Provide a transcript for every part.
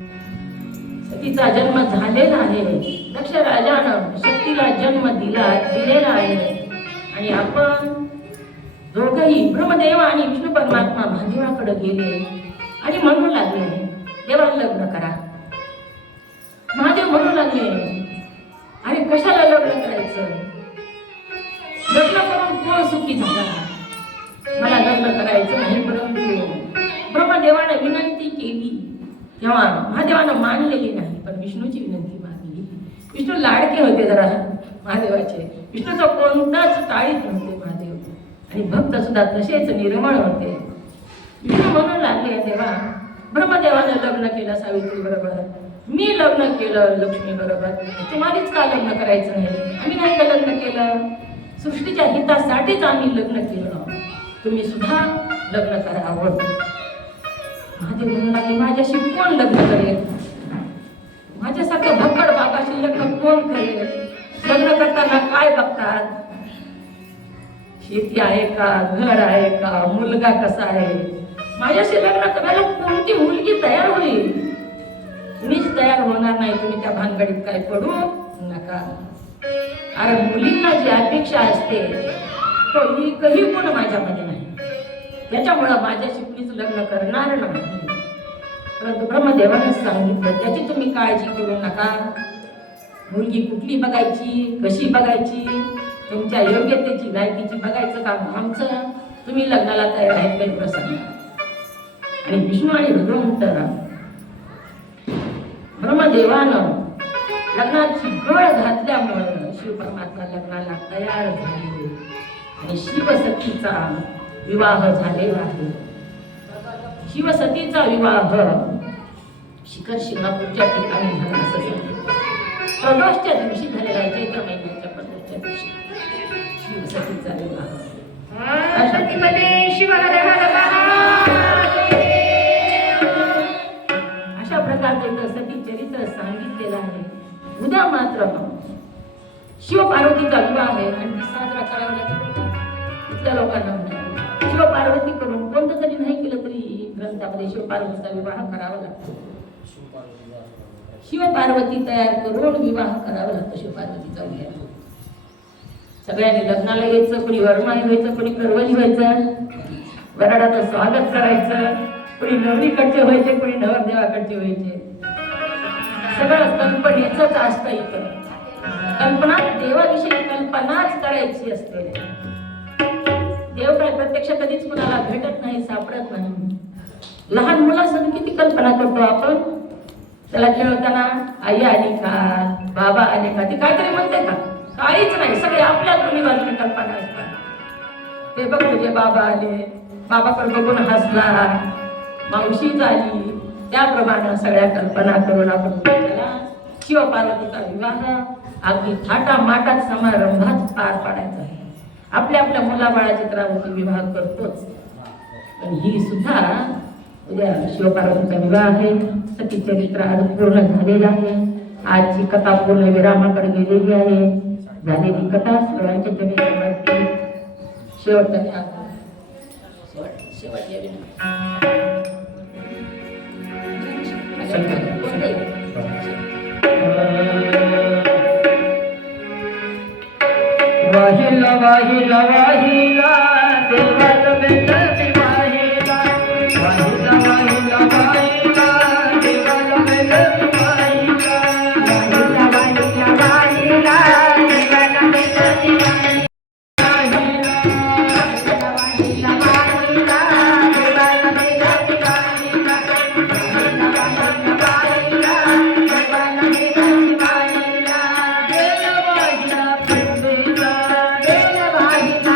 सतीचा जन्म झालेला आहे. दक्ष राजानं शक्तीला जन्म दिलेला आहे. आणि आपण दोघंही ब्रह्मदेव आणि विष्णू परमात्मा महादेवाकडे गेले आणि म्हणू लागले, देवा लग्न करा. महादेव म्हणू लागले, अरे कशाला लग्न करायचं? लग्न करून कोण सुखी झाला? मला लग्न करायचं नाही. परंतु ब्रह्मदेवाने विनंती केली तेव्हा महादेवानं मानलेली नाही, पण विष्णूची विनंती मानली. विष्णू लाडके होते जरा महादेवाचे. विष्णूचा कोणताच टाळीत नव्हते महादेव. आणि भक्त सुद्धा तसेच निर्मळ होते. विष्णू म्हणू लागले, देवा ब्रह्मदेवानं लग्न केलं सावित्री बरोबर, मी लग्न केलं लक्ष्मी बरोबर, तुम्हालाच का लग्न करायचं नाही? आम्ही नाही का लग्न केलं? सृष्टीच्या हितासाठीच आम्ही लग्न केलं. तुम्ही सुद्धा लग्न करावं. महादेव म्हणू लागले, माझ्याशी कोण लग्न करेल? माझ्यासारख्या भक्कड बाबाशी लग्न कोण करेल? लग्न करताना काय बघतात? शेती आहे का, घर आहे का, मुलगा कसा आहे? माझ्याशी लग्न करायला कोणती मुलगी तयार होईल? मीच तयार होणार नाही. तुम्ही त्या भानगडीत काय पडू नका. अरे मुलींना जी अपेक्षा असते तो एकही गुण माझ्यामध्ये नाही. त्याच्यामुळं माझ्याशी कुणीच लग्न करणार नाही. परंतु ब्रह्मदेवानं सांगितलं, त्याची तुम्ही काळजी करू नका. मुलगी कुठली बघायची, कशी बघायची, तुमच्या योग्यतेची लायकीची बघायचं काम आमचं. तुम्ही लग्नाला तयार आहेत काही प्रसंग. आणि विष्णू आणि भगवंत ब्रह्मदेवानं लग्नाची गळ घातल्यामुळं शिव परमात्मा लग्नाला तयार झाले आणि शिवसतीचा विवाह झालेला आहे. शिवसतीचा विवाह शिखर शिंगणापूरच्या ठिकाणी झाला असं सांगितलं. प्रदोषच्या दिवशी झालेला आहे, चैत्र महिन्याच्या प्रदोषच्या दिवशी शिवसतीचा विवाह. अशा प्रकारचे सती चरित्र सांगितलेलं आहे. उद्या मात्र शिव पार्वतीचा विवाह आहे आणि ती साजरा करावा लागतो. इथल्या लोकांना शिव पार्वती करून कोणतं जरी नाही केलं तरी ग्रंथामध्ये शिव पार्वतीचा विवाह करावा लागतो. शिव पार्वती तयार करून विवाह करावा लागतो. शिव पार्वतीचा विवाह सगळ्यांनी लग्नाला यायचं, कोणी वरमाई व्हायचं, कोणी करवली व्हायचं, वराडाचं स्वागत करायचं, कोणी नवरीकडचे व्हायचे, कोणी नवरदेवाकडचे व्हायचे. सगळं कल्पनेचंच असतं इथं. कल्पना देवाविषयी कल्पनाच करायची असते. देव काय प्रत्यक्ष कधीच कुणाला भेटत नाही, सापडत नाही. लहान मुलासंग किती कल्पना करतो आपण. त्याला खेळताना आई आली का, बाबा आले का, ती काहीतरी म्हणते का? काहीच नाही. सगळे आपल्या दोन्ही बाजूने कल्पना असतात. ते बघ तुझे बाबा आले, बाबाकडे बघून हसला, मावशी झाली. त्याप्रमाणे सगळ्या कल्पना करून आपण त्याला शिव पार्वतीचा विवाह अगदी थाटामाटात समारंभात पार पाडायचा आहे. आपल्या आपल्या मुलाबाळाचे तर आपण विवाह करतोच, पण ही सुद्धा उद्या शिवपार्वतीचा विवाह आहे. सती चरित्र आज पूर्ण झालेलं आहे. आजची कथा पूर्ण विरामाकडे गेलेली आहे. झालेली कथा सर्वांच्या चरित्रावरती शेवटचा वाहिला वाहिला वाहिला देवाला बेलती वाहिला, वाहिला वाहिला वाहिला देवाला बेलती वाहिला, वाहिला वाहिला वाहिला देवाला बेलती वाहिला, वाहिला वाहिला वाहिला देवाला बेलती वाहिला, वाहिला वाहिला वाहिला देवाला बेलती वाहिला, देवा वाहिला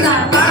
कसा